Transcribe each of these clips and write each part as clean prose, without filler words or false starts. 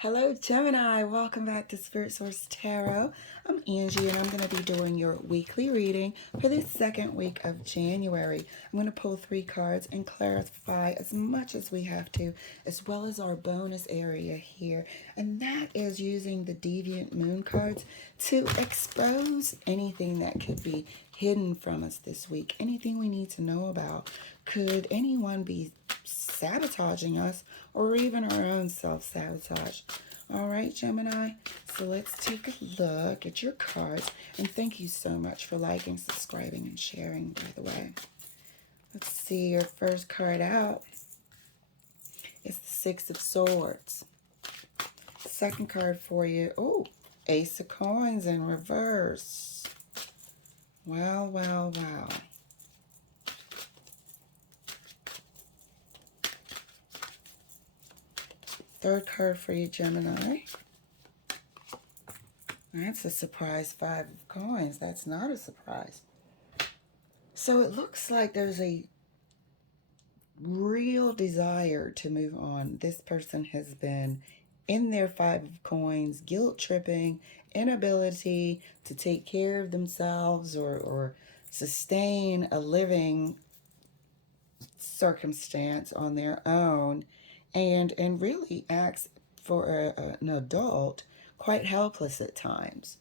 Hello, Gemini. Welcome back to Spirit Source Tarot. I'm Angie, and I'm going to be doing your weekly reading for the second week of January. I'm going to pull 3 cards and clarify as much as we have to, as well as our bonus area here. And that is using the Deviant Moon cards to expose anything that could be hidden from us this week, anything we need to know about. Could anyone be sabotaging us, or even our own self-sabotage? All right, Gemini, so let's take a look at your cards. And thank you so much for liking, subscribing, and sharing, by the way. Let's see, your first card out is the Six of Swords. Second card for you, oh, Ace of Coins in reverse. Wow, wow, wow. Third card for you, Gemini. That's a surprise, 5 of coins. That's not a surprise. So it looks like there's a real desire to move on. This person has been in their 5 of coins, guilt tripping, inability to take care of themselves or sustain a living circumstance on their own, and really acts for an adult quite helpless at times,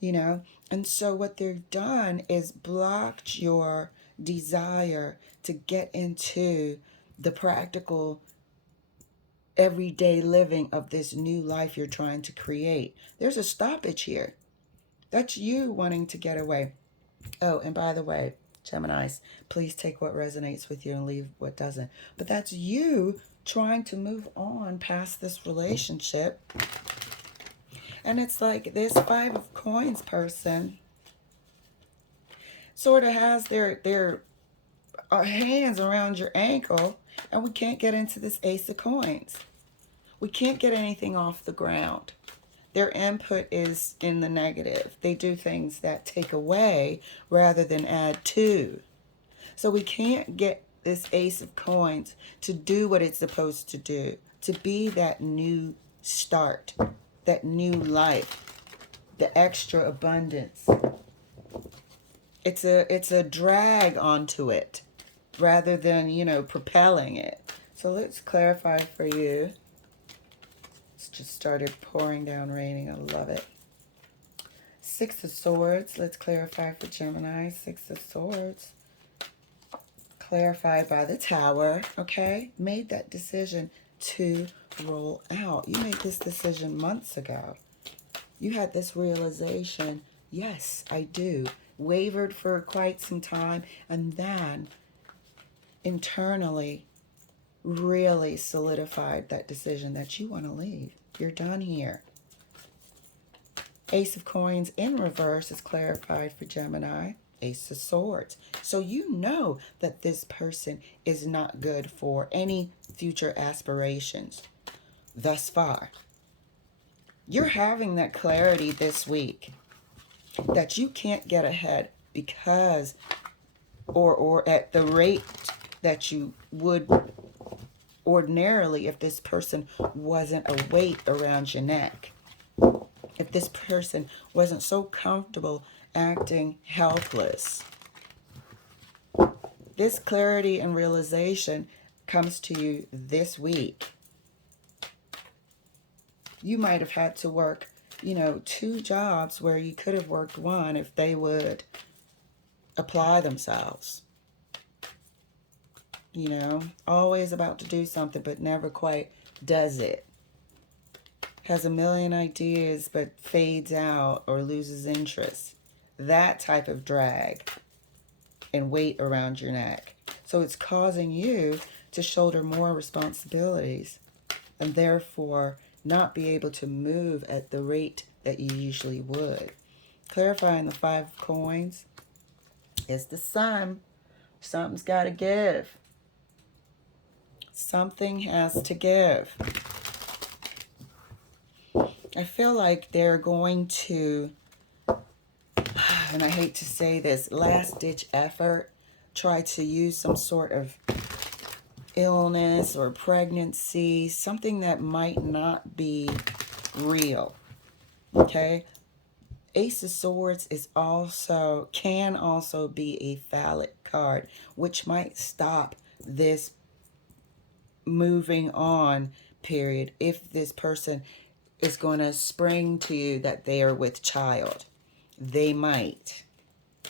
you know. And so what they've done is blocked your desire to get into the practical everyday living of this new life you're trying to create. There's a stoppage here. That's you wanting to get away. Oh, and by the way, Geminis, please take what resonates with you and leave what doesn't. But that's you trying to move on past this relationship. And it's like this 5 of coins person sort of has their hands around your ankle, and we can't get into this Ace of Coins. We can't get anything off the ground. Their input is in the negative. They do things that take away rather than add to. So we can't get this Ace of Coins to do what it's supposed to do, to be that new start, that new life, the extra abundance. It's a drag onto it rather than, propelling it. So let's clarify for you. It's just started pouring down raining. I love it. 6 of Swords. Let's clarify for Gemini. 6 of Swords. Clarified by the Tower, okay? Made that decision to roll out. You made this decision months ago. You had this realization, yes, I do. Wavered for quite some time, and then internally really solidified that decision that you want to leave. You're done here. Ace of Coins in reverse is clarified for Gemini. Ace of Swords. So you know that this person is not good for any future aspirations thus far. You're having that clarity this week that you can't get ahead because or at the rate that you would ordinarily if this person wasn't a weight around your neck. If this person wasn't so comfortable acting helpless. This clarity and realization comes to you this week. You might have had to work, 2 jobs where you could have worked 1 if they would apply themselves. Always about to do something but never quite does it. Has a million ideas but fades out or loses interest. That type of drag and weight around your neck. So it's causing you to shoulder more responsibilities and therefore not be able to move at the rate that you usually would. Clarifying the 5 of coins is the Sun. Something's got to give. Something has to give. I feel like they're going to, and I hate to say this, last-ditch effort, try to use some sort of illness or pregnancy, something that might not be real. Okay? Ace of Swords can also be a phallic card, which might stop this moving on period if this person is going to spring to you that they are with child. They might.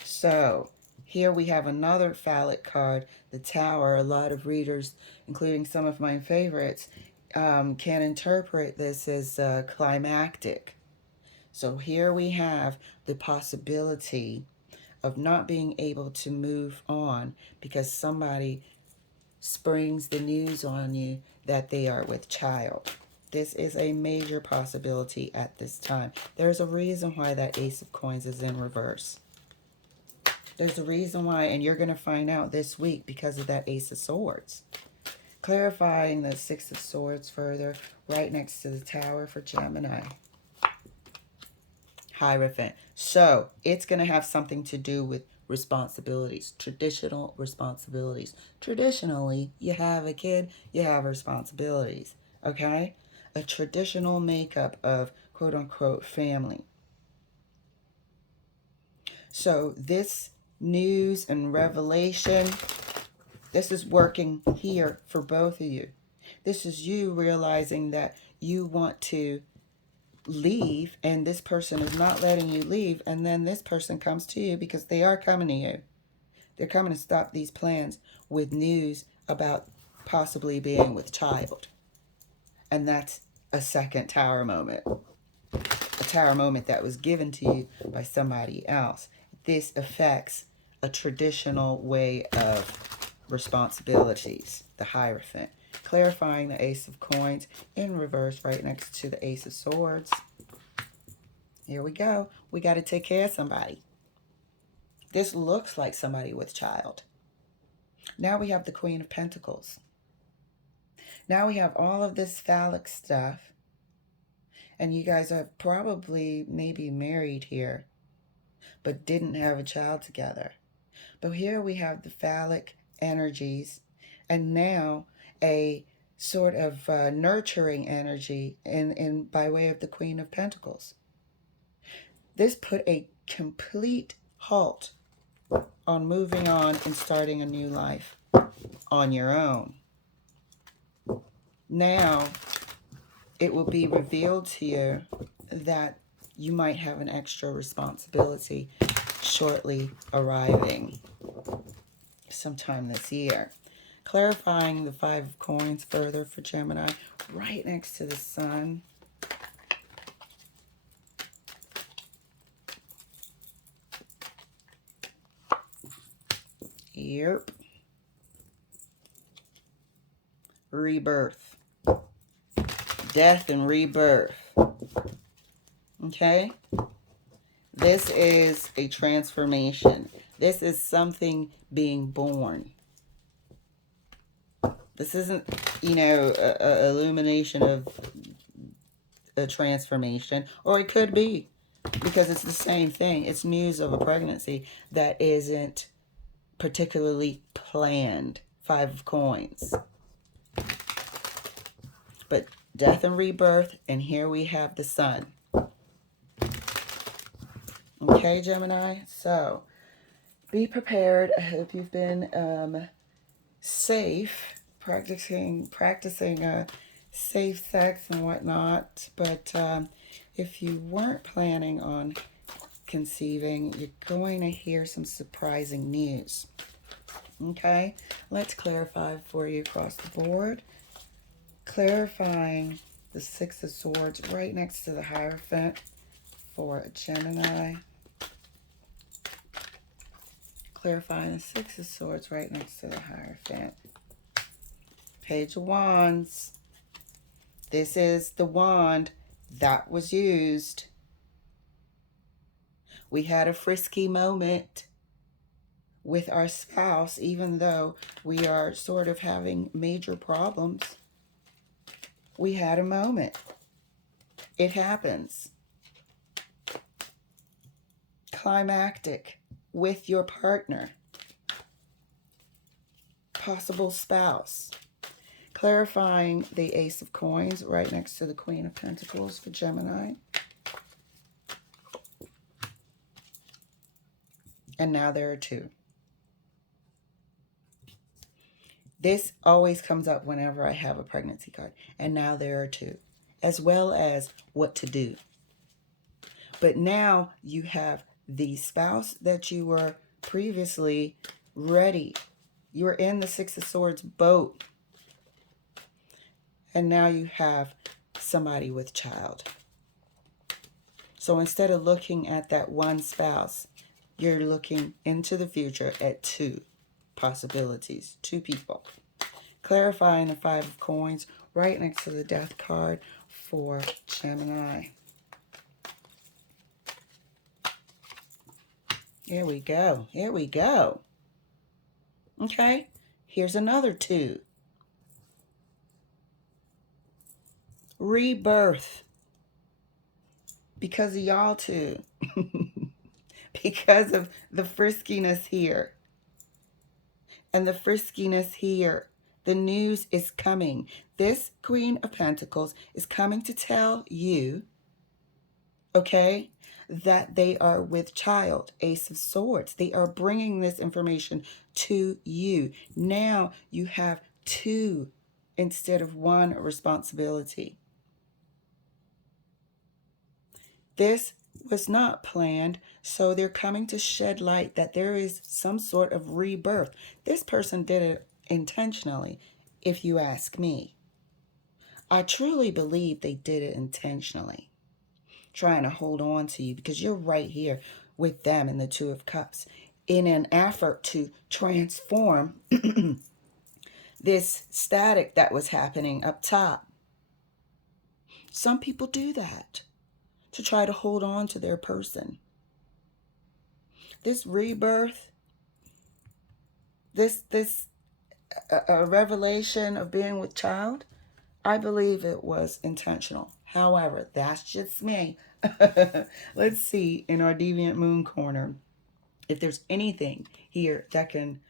So here we have another phallic card, the Tower. A lot of readers, including some of my favorites, can interpret this as climactic. So here we have the possibility of not being able to move on because somebody springs the news on you that they are with child. This is a major possibility at this time. There's a reason why that Ace of Coins is in reverse. There's a reason why, and you're going to find out this week because of that Ace of Swords. Clarifying the Six of Swords further, right next to the Tower for Gemini. Hierophant. So, it's going to have something to do with responsibilities, traditional responsibilities. Traditionally, you have a kid, you have responsibilities, okay? A traditional makeup of quote-unquote family. So this news and revelation, this is working here for both of you. This is you realizing that you want to leave and this person is not letting you leave, and then this person comes to you because they are coming to you. They're coming to stop these plans with news about possibly being with child. And that's a second Tower moment. A Tower moment that was given to you by somebody else. This affects a traditional way of responsibilities, the Hierophant. Clarifying the Ace of Coins in reverse right next to the Ace of Swords. Here we go. We got to take care of somebody. This looks like somebody with child. Now we have the Queen of Pentacles. Now we have all of this phallic stuff. And you guys are probably maybe married here, but didn't have a child together. But here we have the phallic energies, and now a sort of nurturing energy in by way of the Queen of Pentacles. This put a complete halt on moving on and starting a new life on your own. Now, it will be revealed to you that you might have an extra responsibility shortly arriving sometime this year. Clarifying the Five of Coins further for Gemini, right next to the Sun. Yep. Rebirth. Death and rebirth. Okay? This is a transformation. This is something being born. This isn't, you know, a illumination of a transformation. Or it could be. Because it's the same thing. It's news of a pregnancy that isn't particularly planned. Five of Coins. But death and rebirth, and here we have the Sun. Okay, Gemini? So, be prepared. I hope you've been safe, practicing safe sex and whatnot. But if you weren't planning on conceiving, you're going to hear some surprising news. Okay? Let's clarify for you across the board. Clarifying the Six of Swords right next to the Hierophant for a Gemini. Clarifying the Six of Swords right next to the Hierophant. Page of Wands. This is the wand that was used. We had a frisky moment with our spouse, even though we are sort of having major problems. We had a moment. It happens. Climactic with your partner. Possible spouse. Clarifying the Ace of Coins right next to the Queen of Pentacles for Gemini. And now there are two. This always comes up whenever I have a pregnancy card. And now there are two. As well as what to do. But now you have the spouse that you were previously ready. You were in the Six of Swords boat. And now you have somebody with child. So instead of looking at that one spouse, you're looking into the future at two possibilities, two people. Clarifying the Five of Coins right next to the Death card for Gemini. Here we go. Here we go. Okay. Here's another two. Rebirth. Because of y'all two. Because of the friskiness here. And the friskiness here. The news is coming. This Queen of Pentacles is coming to tell you, okay, that they are with child. Ace of Swords. They are bringing this information to you. Now you have two instead of one responsibility. This was not planned, so they're coming to shed light that there is some sort of rebirth. This person did it intentionally, if you ask me. I truly believe they did it intentionally, trying to hold on to you because you're right here with them in the Two of Cups in an effort to transform this static that was happening up top. Some people do that to try to hold on to their person. This rebirth, this a revelation of being with child, I believe it was intentional. However, that's just me. Let's see in our Deviant Moon corner if there's anything here that can,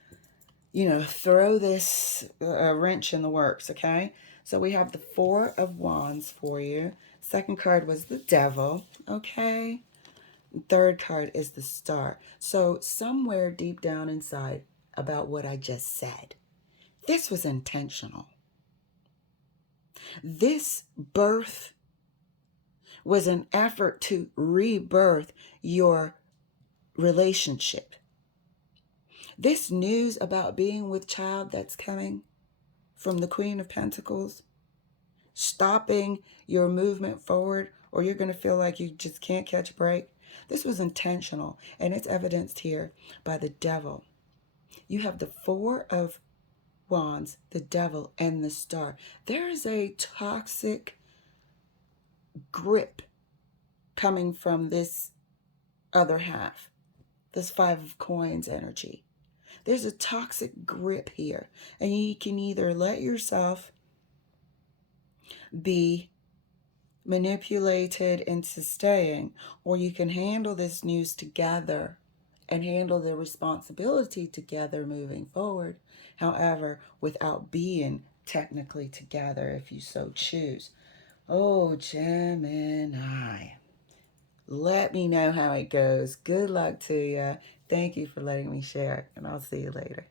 you know, throw this wrench in the works, okay? So we have the Four of Wands for you. Second card was the Devil, okay? Third card is the Star. So somewhere deep down inside about what I just said, this was intentional. This birth was an effort to rebirth your relationship. This news about being with child that's coming from the Queen of Pentacles, stopping your movement forward, or you're going to feel like you just can't catch a break. This was intentional, and it's evidenced here by the Devil. You have the Four of Wands, the Devil, and the Star. There is a toxic grip coming from this other half, this Five of Coins energy. There's a toxic grip here, and you can either let yourself be manipulated into staying, or you can handle this news together and handle the responsibility together moving forward. However, without being technically together if you so choose. Oh, Gemini. Let me know how it goes. Good luck to you. Thank you for letting me share, and I'll see you later.